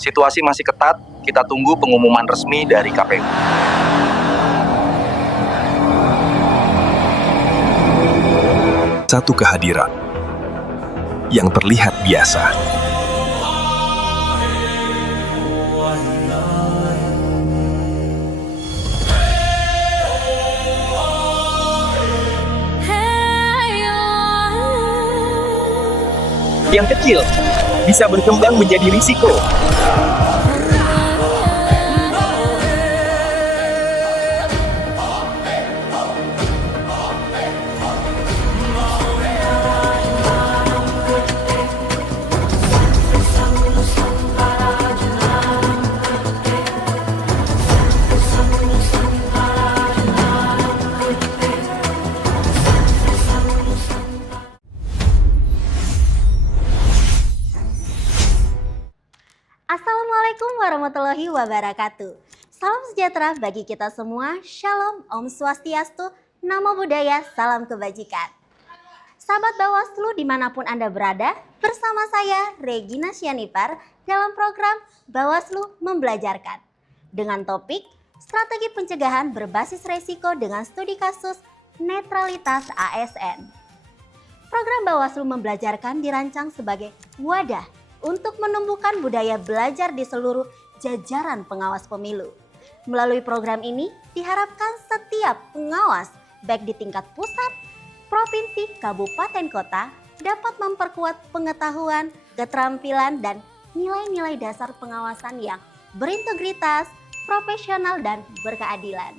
Situasi masih ketat, kita tunggu pengumuman resmi dari KPU. Satu kehadiran yang terlihat biasa, yang kecil bisa berkembang menjadi risiko. Assalamualaikum warahmatullahi wabarakatuh. Salam sejahtera bagi kita semua. Shalom, Om Swastiastu, Namo Buddhaya, salam kebajikan. Sahabat Bawaslu dimanapun Anda berada, bersama saya Regina Sianipar dalam program Bawaslu Membelajarkan. Dengan topik Strategi Pencegahan Berbasis Resiko dengan Studi Kasus Netralitas ASN. Program Bawaslu Membelajarkan dirancang sebagai wadah untuk menumbuhkan budaya belajar di seluruh jajaran pengawas pemilu. Melalui program ini diharapkan setiap pengawas baik di tingkat pusat, provinsi, kabupaten, kota dapat memperkuat pengetahuan, keterampilan, dan nilai-nilai dasar pengawasan yang berintegritas, profesional, dan berkeadilan.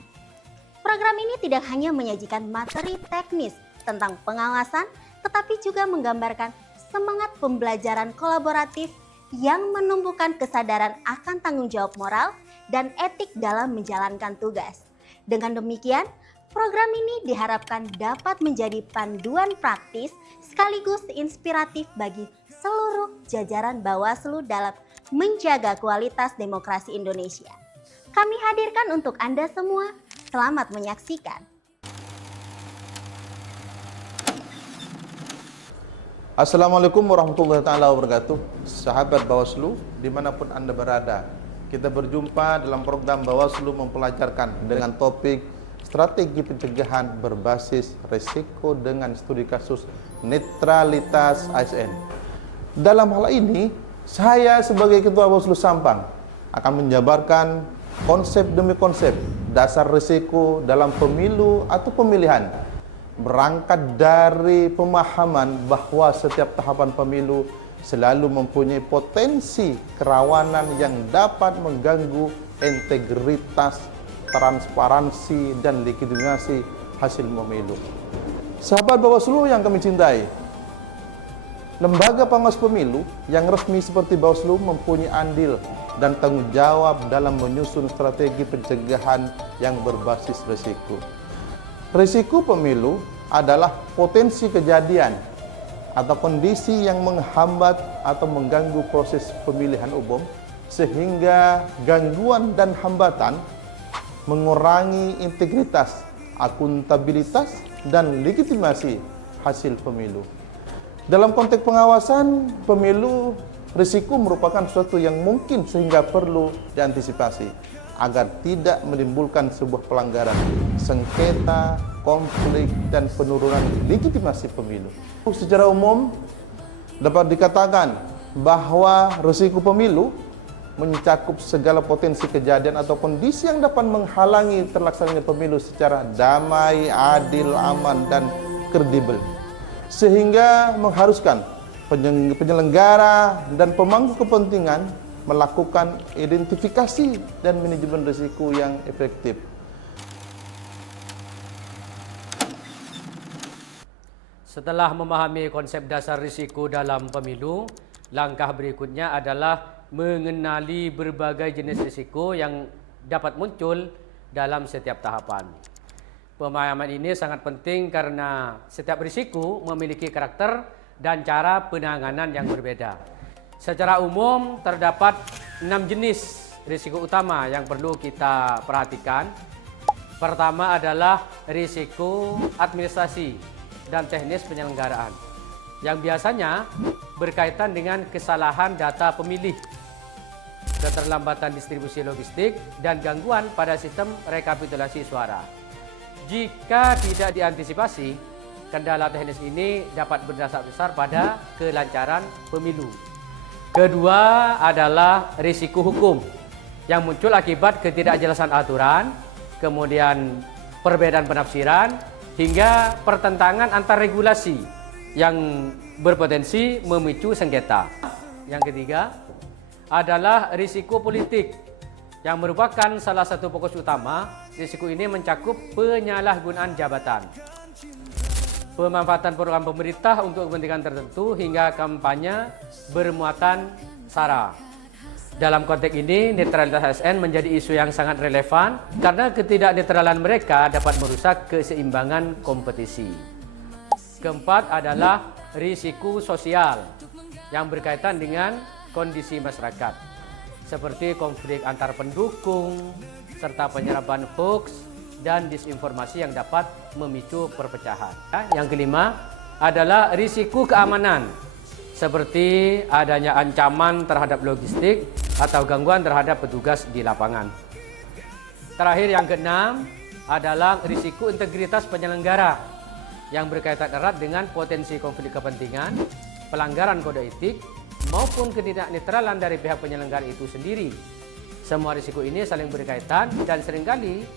Program ini tidak hanya menyajikan materi teknis tentang pengawasan, tetapi juga menggambarkan semangat pembelajaran kolaboratif yang menumbuhkan kesadaran akan tanggung jawab moral dan etik dalam menjalankan tugas. Dengan demikian, program ini diharapkan dapat menjadi panduan praktis sekaligus inspiratif bagi seluruh jajaran Bawaslu dalam menjaga kualitas demokrasi Indonesia. Kami hadirkan untuk Anda semua. Selamat menyaksikan. Assalamualaikum warahmatullahi wabarakatuh. Sahabat Bawaslu dimanapun Anda berada, kita berjumpa dalam program Bawaslu Mempelajarkan dengan topik Strategi Pencegahan Berbasis Risiko dengan Studi Kasus Netralitas ASN. Dalam hal ini, saya sebagai Ketua Bawaslu Sampang akan menjabarkan konsep demi konsep dasar risiko dalam pemilu atau pemilihan, berangkat dari pemahaman bahwa setiap tahapan pemilu selalu mempunyai potensi kerawanan yang dapat mengganggu integritas, transparansi, dan legitimasi hasil pemilu. Sahabat Bawaslu yang kami cintai, lembaga pengawas pemilu yang resmi seperti Bawaslu mempunyai andil dan tanggung jawab dalam menyusun strategi pencegahan yang berbasis risiko. Risiko pemilu adalah potensi kejadian atau kondisi yang menghambat atau mengganggu proses pemilihan umum sehingga gangguan dan hambatan mengurangi integritas, akuntabilitas, dan legitimasi hasil pemilu. Dalam konteks pengawasan pemilu, risiko merupakan sesuatu yang mungkin sehingga perlu diantisipasi agar tidak menimbulkan sebuah pelanggaran, sengketa, konflik, dan penurunan legitimasi pemilu. Secara umum dapat dikatakan bahwa risiko pemilu mencakup segala potensi kejadian atau kondisi yang dapat menghalangi terlaksananya pemilu secara damai, adil, aman, dan kredibel, sehingga mengharuskan penyelenggara dan pemangku kepentingan melakukan identifikasi dan manajemen risiko yang efektif. Setelah memahami konsep dasar risiko dalam pemilu, langkah berikutnya adalah mengenali berbagai jenis risiko yang dapat muncul dalam setiap tahapan. Pemahaman ini sangat penting karena setiap risiko memiliki karakter dan cara penanganan yang berbeda. Secara umum terdapat 6 jenis risiko utama yang perlu kita perhatikan. Pertama adalah risiko administrasi dan teknis penyelenggaraan, yang biasanya berkaitan dengan kesalahan data pemilih. keterlambatan distribusi logistik, dan gangguan pada sistem rekapitulasi suara. Jika tidak diantisipasi, kendala teknis ini dapat berdampak besar pada kelancaran pemilu. Kedua adalah risiko hukum yang muncul akibat ketidakjelasan aturan, kemudian perbedaan penafsiran, hingga pertentangan antar regulasi yang berpotensi memicu sengketa. Yang ketiga adalah risiko politik yang merupakan salah satu fokus utama. Risiko ini mencakup penyalahgunaan jabatan, pemanfaatan program pemerintah untuk kepentingan tertentu, hingga kampanye bermuatan SARA. Dalam konteks ini, netralitas ASN menjadi isu yang sangat relevan karena ketidaknetralan mereka dapat merusak keseimbangan kompetisi. Keempat adalah risiko sosial yang berkaitan dengan kondisi masyarakat, seperti konflik antar pendukung, serta penyerapan hoax dan disinformasi yang dapat memicu perpecahan. Yang kelima adalah risiko keamanan, seperti adanya ancaman terhadap logistik atau gangguan terhadap petugas di lapangan. Terakhir, yang keenam adalah risiko integritas penyelenggara yang berkaitan erat dengan potensi konflik kepentingan, pelanggaran kode etik, maupun ketidaknetralan dari pihak penyelenggara itu sendiri. Semua risiko ini saling berkaitan dan seringkali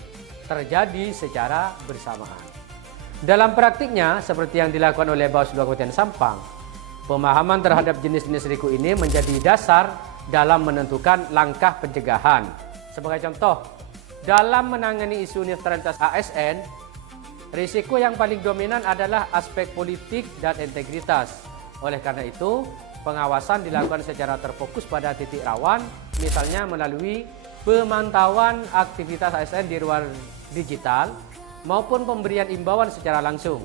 terjadi secara bersamaan. Dalam praktiknya, seperti yang dilakukan oleh Bawaslu Kabupaten Sampang, pemahaman terhadap jenis-jenis risiko ini menjadi dasar dalam menentukan langkah pencegahan. Sebagai contoh, dalam menangani isu netralitas ASN, risiko yang paling dominan adalah aspek politik dan integritas. Oleh karena itu, pengawasan dilakukan secara terfokus pada titik rawan, misalnya melalui pemantauan aktivitas ASN di luar digital maupun pemberian imbauan secara langsung.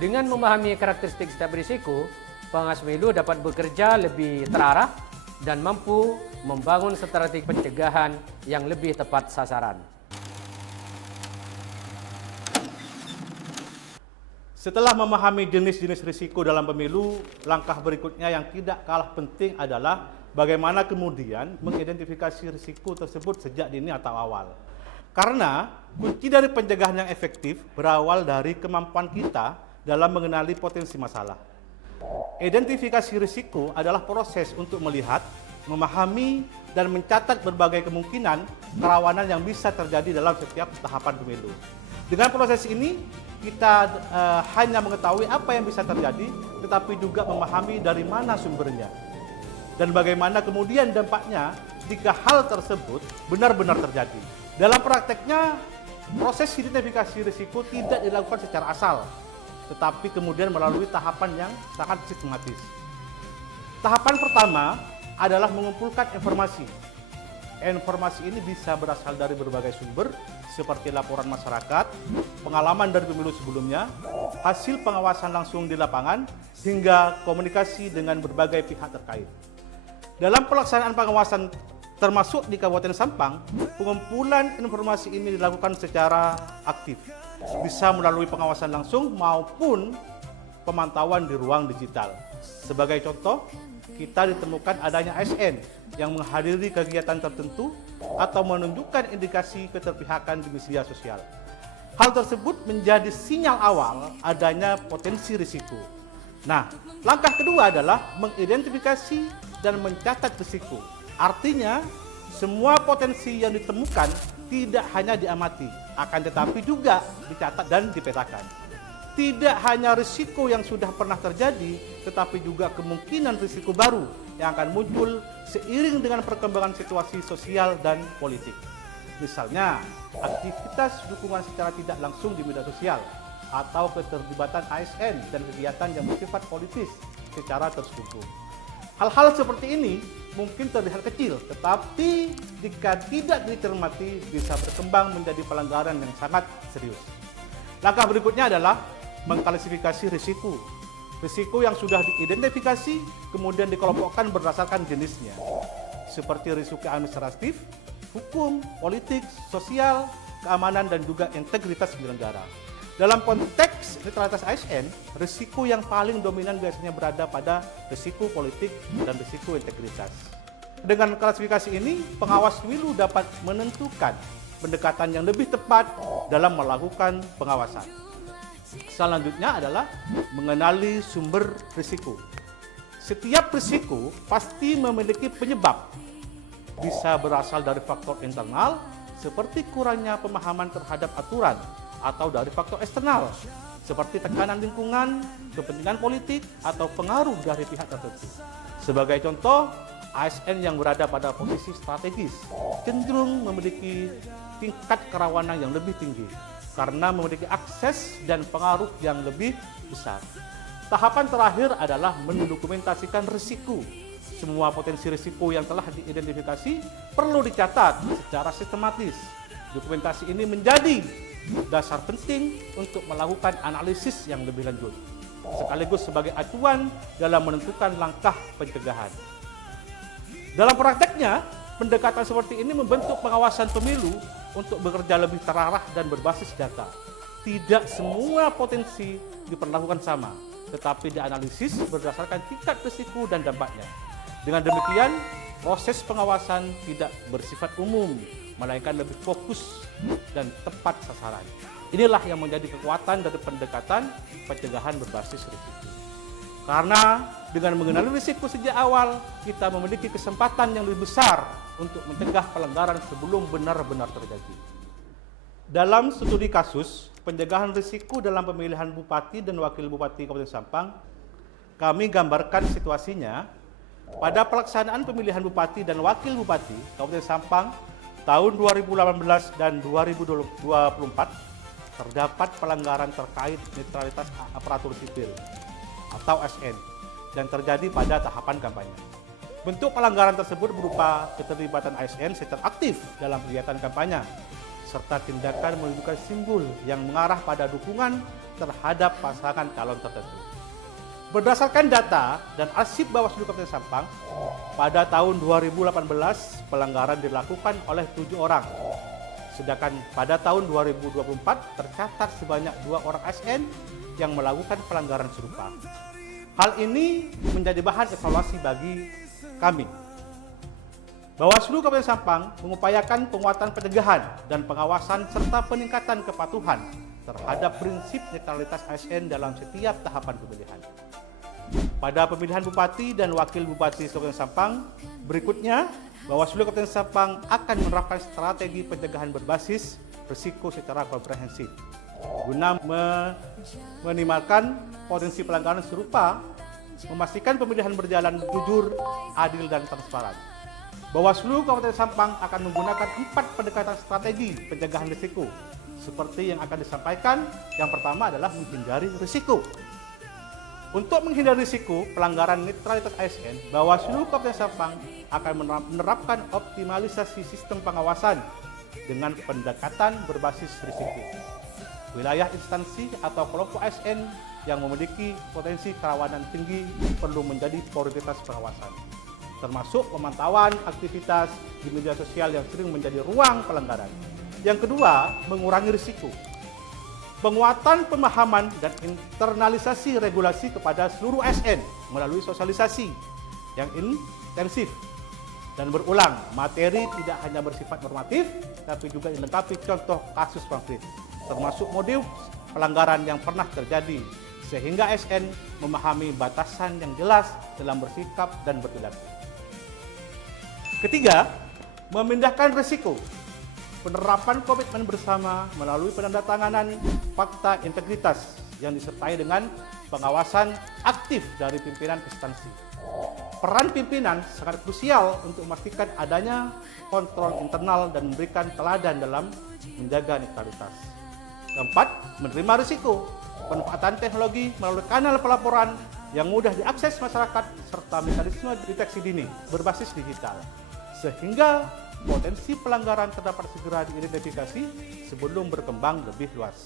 Dengan memahami karakteristik setiap risiko, pengawas pemilu dapat bekerja lebih terarah dan mampu membangun strategi pencegahan yang lebih tepat sasaran. Setelah memahami jenis-jenis risiko dalam pemilu, langkah berikutnya yang tidak kalah penting adalah bagaimana kemudian mengidentifikasi risiko tersebut sejak dini atau awal. Karena kunci dari pencegahan yang efektif berawal dari kemampuan kita dalam mengenali potensi masalah. Identifikasi risiko adalah proses untuk melihat, memahami, dan mencatat berbagai kemungkinan kerawanan yang bisa terjadi dalam setiap tahapan pemilu. Dengan proses ini, kita hanya mengetahui apa yang bisa terjadi, tetapi juga memahami dari mana sumbernya. Dan bagaimana kemudian dampaknya jika hal tersebut benar-benar terjadi. Dalam prakteknya, proses identifikasi risiko tidak dilakukan secara asal, tetapi kemudian melalui tahapan yang sangat sistematis. Tahapan pertama adalah mengumpulkan informasi. Informasi ini bisa berasal dari berbagai sumber, seperti laporan masyarakat, pengalaman dari pemilu sebelumnya, hasil pengawasan langsung di lapangan, hingga komunikasi dengan berbagai pihak terkait. Dalam pelaksanaan pengawasan termasuk di Kabupaten Sampang, pengumpulan informasi ini dilakukan secara aktif, bisa melalui pengawasan langsung maupun pemantauan di ruang digital. Sebagai contoh, kita ditemukan adanya ASN yang menghadiri kegiatan tertentu atau menunjukkan indikasi keterpihakan di media sosial. Hal tersebut menjadi sinyal awal adanya potensi risiko. Nah, langkah kedua adalah mengidentifikasi dan mencatat risiko. Artinya, semua potensi yang ditemukan tidak hanya diamati, akan tetapi juga dicatat dan dipetakan. Tidak hanya risiko yang sudah pernah terjadi, tetapi juga kemungkinan risiko baru yang akan muncul seiring dengan perkembangan situasi sosial dan politik. Misalnya, aktivitas dukungan secara tidak langsung di media sosial, atau keterlibatan ASN dan kegiatan yang bersifat politis secara terstruktur. Hal-hal seperti ini mungkin terlihat kecil, tetapi jika tidak dicermati bisa berkembang menjadi pelanggaran yang sangat serius. Langkah berikutnya adalah mengklasifikasi risiko. Risiko yang sudah diidentifikasi kemudian dikelompokkan berdasarkan jenisnya, seperti risiko administratif, hukum, politik, sosial, keamanan, dan juga integritas penyelenggara. Dalam konteks netralitas ASN, risiko yang paling dominan biasanya berada pada risiko politik dan risiko integritas. Dengan klasifikasi ini, pengawas pemilu dapat menentukan pendekatan yang lebih tepat dalam melakukan pengawasan. Selanjutnya adalah mengenali sumber risiko. Setiap risiko pasti memiliki penyebab. Bisa berasal dari faktor internal, seperti kurangnya pemahaman terhadap aturan, atau dari faktor eksternal, seperti tekanan lingkungan, kepentingan politik, atau pengaruh dari pihak tertentu. Sebagai contoh, ASN yang berada pada posisi strategis cenderung memiliki tingkat kerawanan yang lebih tinggi karena memiliki akses dan pengaruh yang lebih besar. Tahapan terakhir adalah mendokumentasikan risiko. Semua potensi risiko yang telah diidentifikasi perlu dicatat secara sistematis. Dokumentasi ini menjadi dasar penting untuk melakukan analisis yang lebih lanjut, sekaligus sebagai acuan dalam menentukan langkah pencegahan. Dalam prakteknya, pendekatan seperti ini membentuk pengawasan pemilu untuk bekerja lebih terarah dan berbasis data. Tidak semua potensi diperlakukan sama, tetapi dianalisis berdasarkan tingkat risiko dan dampaknya. Dengan demikian, proses pengawasan tidak bersifat umum, melainkan lebih fokus dan tepat sasaran. Inilah yang menjadi kekuatan dari pendekatan pencegahan berbasis risiko. Karena dengan mengenali risiko sejak awal, kita memiliki kesempatan yang lebih besar untuk mencegah pelanggaran sebelum benar-benar terjadi. Dalam studi kasus pencegahan risiko dalam pemilihan bupati dan wakil bupati Kabupaten Sampang, kami gambarkan situasinya pada pelaksanaan pemilihan bupati dan wakil bupati Kabupaten Sampang tahun 2018 dan 2024 terdapat pelanggaran terkait netralitas aparatur sipil atau ASN dan terjadi pada tahapan kampanye. Bentuk pelanggaran tersebut berupa keterlibatan ASN secara aktif dalam kegiatan kampanye serta tindakan menunjukkan simbol yang mengarah pada dukungan terhadap pasangan calon tertentu. Berdasarkan data dan arsip Bawaslu Kabupaten Sampang, pada tahun 2018 pelanggaran dilakukan oleh 7 orang. Sedangkan pada tahun 2024 tercatat sebanyak 2 orang ASN yang melakukan pelanggaran serupa. Hal ini menjadi bahan evaluasi bagi kami. Bawaslu Kabupaten Sampang mengupayakan penguatan pencegahan dan pengawasan serta peningkatan kepatuhan terhadap prinsip netralitas ASN dalam setiap tahapan pemilihan. Pada pemilihan bupati dan wakil bupati Kabupaten Sampang, berikutnya Bawaslu Kabupaten Sampang akan menerapkan strategi pencegahan berbasis risiko secara komprehensif guna meminimalkan potensi pelanggaran serupa, memastikan pemilihan berjalan jujur, adil, dan transparan. Bawaslu Kabupaten Sampang akan menggunakan 4 pendekatan strategi pencegahan risiko seperti yang akan disampaikan. Yang pertama adalah menghindari risiko. Untuk menghindari risiko pelanggaran netralitas ASN, Bawaslu Kabupaten Sampang akan menerapkan optimalisasi sistem pengawasan dengan pendekatan berbasis risiko. Wilayah instansi atau kelompok ASN yang memiliki potensi kerawanan tinggi perlu menjadi prioritas pengawasan, termasuk pemantauan aktivitas di media sosial yang sering menjadi ruang pelanggaran. Yang kedua, mengurangi risiko. Penguatan pemahaman dan internalisasi regulasi kepada seluruh ASN melalui sosialisasi yang intensif dan berulang. Materi tidak hanya bersifat normatif, tapi juga dilengkapi contoh kasus konkret, termasuk model pelanggaran yang pernah terjadi, sehingga ASN memahami batasan yang jelas dalam bersikap dan berperilaku. Ketiga, memindahkan risiko. Penerapan komitmen bersama melalui penandatanganan fakta integritas yang disertai dengan pengawasan aktif dari pimpinan instansi. Peran pimpinan sangat krusial untuk memastikan adanya kontrol internal dan memberikan teladan dalam menjaga netralitas. Keempat, menerima risiko. Pemanfaatan teknologi melalui kanal pelaporan yang mudah diakses masyarakat serta mekanisme deteksi dini berbasis digital, sehingga potensi pelanggaran terdapat segera diidentifikasi sebelum berkembang lebih luas.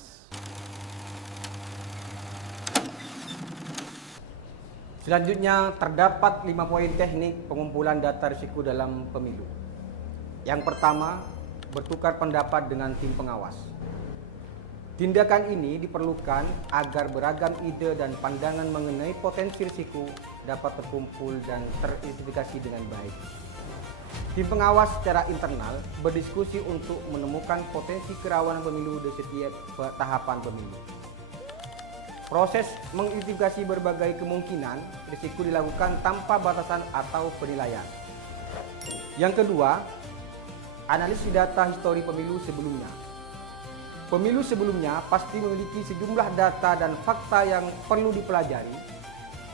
Selanjutnya, terdapat 5 poin teknik pengumpulan data risiko dalam pemilu. Yang pertama, bertukar pendapat dengan tim pengawas. Tindakan ini diperlukan agar beragam ide dan pandangan mengenai potensi risiko dapat terkumpul dan teridentifikasi dengan baik. Tim pengawas secara internal berdiskusi untuk menemukan potensi kerawanan pemilu di setiap tahapan pemilu. Proses mengidentifikasi berbagai kemungkinan risiko dilakukan tanpa batasan atau penilaian. Yang kedua, analisis data histori pemilu sebelumnya. Pemilu sebelumnya pasti memiliki sejumlah data dan fakta yang perlu dipelajari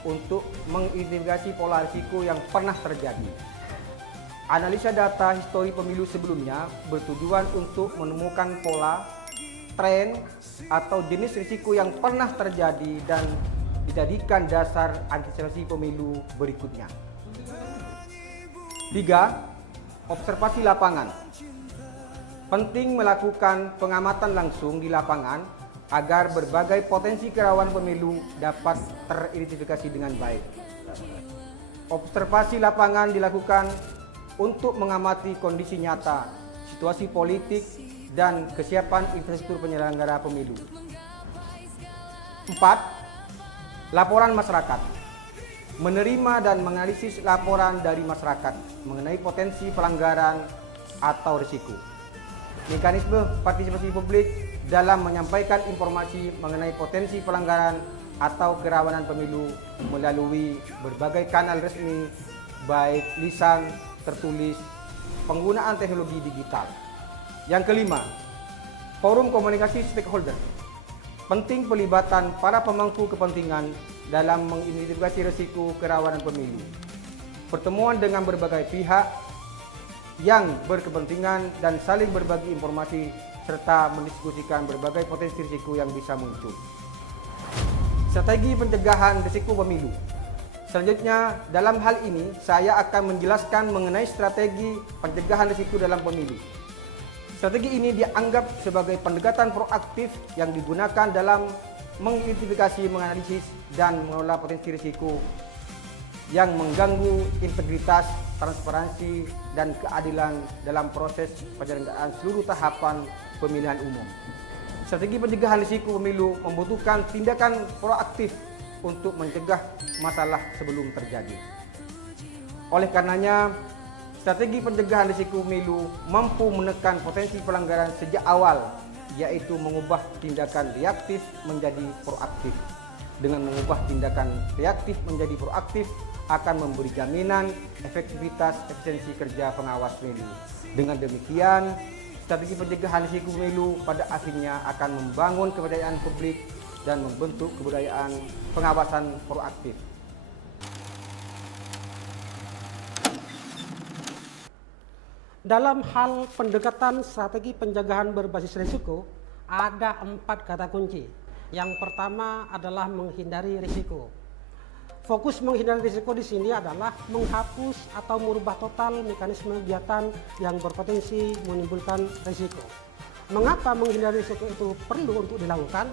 untuk mengidentifikasi pola risiko yang pernah terjadi. Analisa data histori pemilu sebelumnya bertujuan untuk menemukan pola, tren, atau jenis risiko yang pernah terjadi dan dijadikan dasar antisipasi pemilu berikutnya. 3. Observasi lapangan. Penting melakukan pengamatan langsung di lapangan agar berbagai potensi kerawanan pemilu dapat teridentifikasi dengan baik. Observasi lapangan dilakukan untuk mengamati kondisi nyata, situasi politik, dan kesiapan infrastruktur penyelenggara pemilu. 4. Laporan masyarakat. Menerima dan menganalisis laporan dari masyarakat mengenai potensi pelanggaran atau risiko. Mekanisme partisipasi publik dalam menyampaikan informasi mengenai potensi pelanggaran atau kerawanan pemilu melalui berbagai kanal resmi, baik lisan, tertulis, penggunaan teknologi digital. Yang kelima, forum komunikasi stakeholder. Penting pelibatan para pemangku kepentingan dalam mengidentifikasi risiko kerawanan pemilu. Pertemuan dengan berbagai pihak yang berkepentingan dan saling berbagi informasi serta mendiskusikan berbagai potensi risiko yang bisa muncul. Strategi pencegahan risiko pemilu. Selanjutnya, dalam hal ini saya akan menjelaskan mengenai strategi pencegahan risiko dalam pemilu. Strategi ini dianggap sebagai pendekatan proaktif yang digunakan dalam mengidentifikasi, menganalisis, dan mengelola potensi risiko yang mengganggu integritas, transparansi, dan keadilan dalam proses penyelenggaraan seluruh tahapan pemilihan umum. Strategi pencegahan risiko pemilu membutuhkan tindakan proaktif untuk mencegah masalah sebelum terjadi. Oleh karenanya, strategi pencegahan risiko pemilu mampu menekan potensi pelanggaran sejak awal, yaitu mengubah tindakan reaktif menjadi proaktif. Dengan mengubah tindakan reaktif menjadi proaktif akan memberi jaminan efektivitas efisiensi kerja pengawas pemilu. Dengan demikian, strategi pencegahan risiko pemilu pada akhirnya akan membangun kepercayaan publik dan membentuk kebudayaan pengawasan proaktif. Dalam hal pendekatan strategi pencegahan berbasis risiko, ada 4 kata kunci. Yang pertama adalah menghindari risiko. Fokus menghindari risiko di sini adalah menghapus atau merubah total mekanisme kegiatan yang berpotensi menimbulkan risiko. Mengapa menghindari risiko itu perlu untuk dilakukan?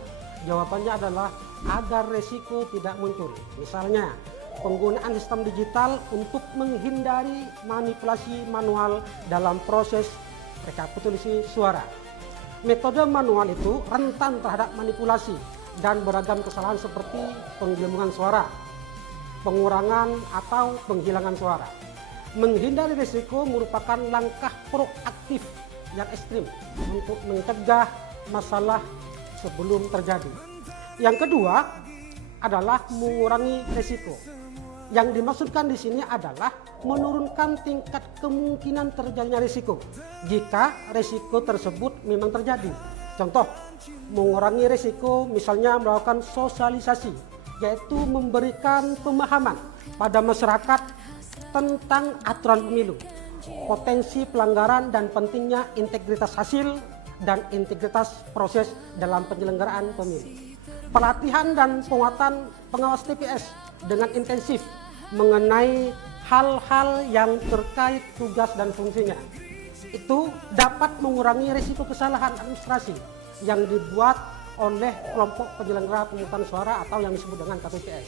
Jawabannya adalah agar risiko tidak muncul. Misalnya, penggunaan sistem digital untuk menghindari manipulasi manual dalam proses rekapitulasi suara. Metode manual itu rentan terhadap manipulasi dan beragam kesalahan seperti penggelembungan suara, pengurangan atau penghilangan suara. Menghindari risiko merupakan langkah proaktif yang ekstrim untuk mencegah masalah sebelum terjadi. Yang kedua adalah mengurangi risiko. Yang dimaksudkan di sini adalah menurunkan tingkat kemungkinan terjadinya risiko jika risiko tersebut memang terjadi. Contoh, mengurangi risiko misalnya melakukan sosialisasi, yaitu memberikan pemahaman pada masyarakat tentang aturan pemilu, potensi pelanggaran dan pentingnya integritas hasil dan integritas proses dalam penyelenggaraan pemilu. Pelatihan dan penguatan pengawas TPS dengan intensif mengenai hal-hal yang terkait tugas dan fungsinya. Itu dapat mengurangi risiko kesalahan administrasi yang dibuat oleh kelompok penyelenggara pemungutan suara atau yang disebut dengan KPPS.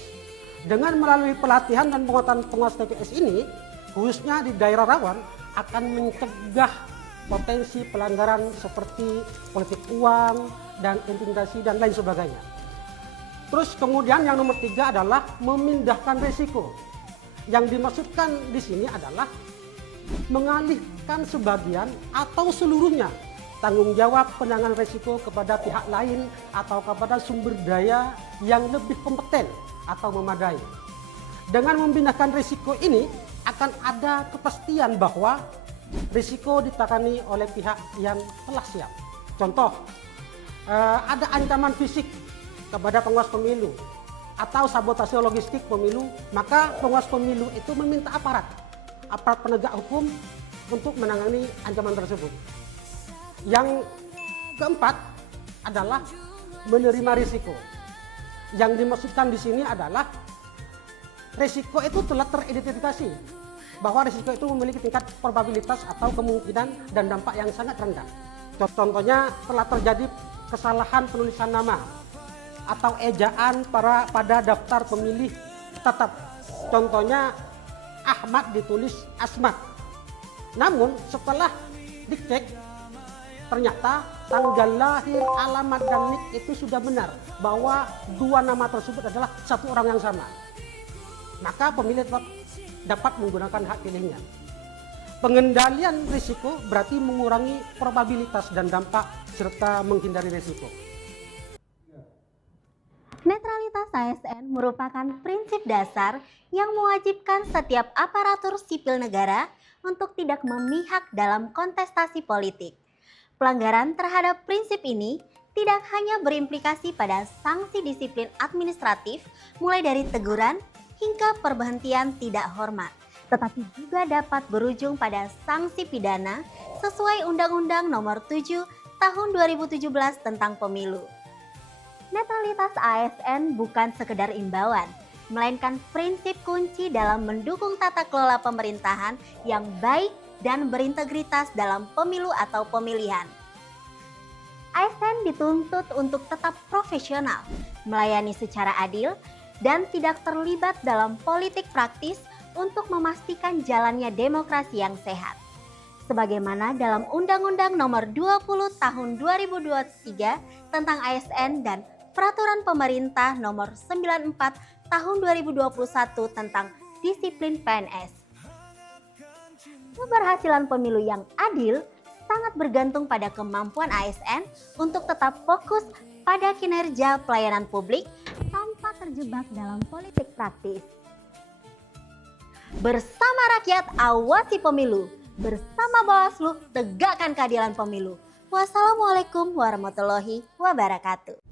Dengan melalui pelatihan dan penguatan pengawas TPS ini, khususnya di daerah rawan, akan mencegah potensi pelanggaran seperti politik uang dan intimidasi dan lain sebagainya. Terus kemudian yang nomor 3 adalah memindahkan risiko. Yang dimaksudkan di sini adalah mengalihkan sebagian atau seluruhnya tanggung jawab penanganan risiko kepada pihak lain atau kepada sumber daya yang lebih kompeten atau memadai. Dengan memindahkan risiko ini akan ada kepastian bahwa risiko ditangani oleh pihak yang telah siap. Contoh, ada ancaman fisik kepada pengawas pemilu atau sabotase logistik pemilu, maka pengawas pemilu itu meminta aparat penegak hukum untuk menangani ancaman tersebut. Yang keempat adalah menerima risiko. Yang dimaksudkan di sini adalah risiko itu telah teridentifikasi bahwa risiko itu memiliki tingkat probabilitas atau kemungkinan dan dampak yang sangat rendah. Contohnya telah terjadi kesalahan penulisan nama atau ejaan pada daftar pemilih tetap. Contohnya Ahmad ditulis Asmat. Namun setelah dicek ternyata tanggal lahir, alamat dan nik itu sudah benar bahwa dua nama tersebut adalah satu orang yang sama. Maka pemilih tetap dapat menggunakan hak pilihnya. Pengendalian risiko berarti mengurangi probabilitas dan dampak serta menghindari risiko. Netralitas ASN merupakan prinsip dasar yang mewajibkan setiap aparatur sipil negara untuk tidak memihak dalam kontestasi politik. Pelanggaran terhadap prinsip ini tidak hanya berimplikasi pada sanksi disiplin administratif mulai dari teguran hingga perberhentian tidak hormat, tetapi juga dapat berujung pada sanksi pidana sesuai Undang-Undang Nomor 7 Tahun 2017 tentang Pemilu. Netralitas ASN bukan sekedar imbauan, melainkan prinsip kunci dalam mendukung tata kelola pemerintahan yang baik dan berintegritas dalam pemilu atau pemilihan. ASN dituntut untuk tetap profesional, melayani secara adil, dan tidak terlibat dalam politik praktis untuk memastikan jalannya demokrasi yang sehat. Sebagaimana dalam Undang-Undang Nomor 20 Tahun 2023 tentang ASN dan Peraturan Pemerintah Nomor 94 Tahun 2021 tentang Disiplin PNS. Keberhasilan pemilu yang adil sangat bergantung pada kemampuan ASN untuk tetap fokus pada kinerja pelayanan publik tanpa terjebak dalam politik praktis. Bersama rakyat, awasi pemilu. Bersama Bawaslu, tegakkan keadilan pemilu. Wassalamualaikum warahmatullahi wabarakatuh.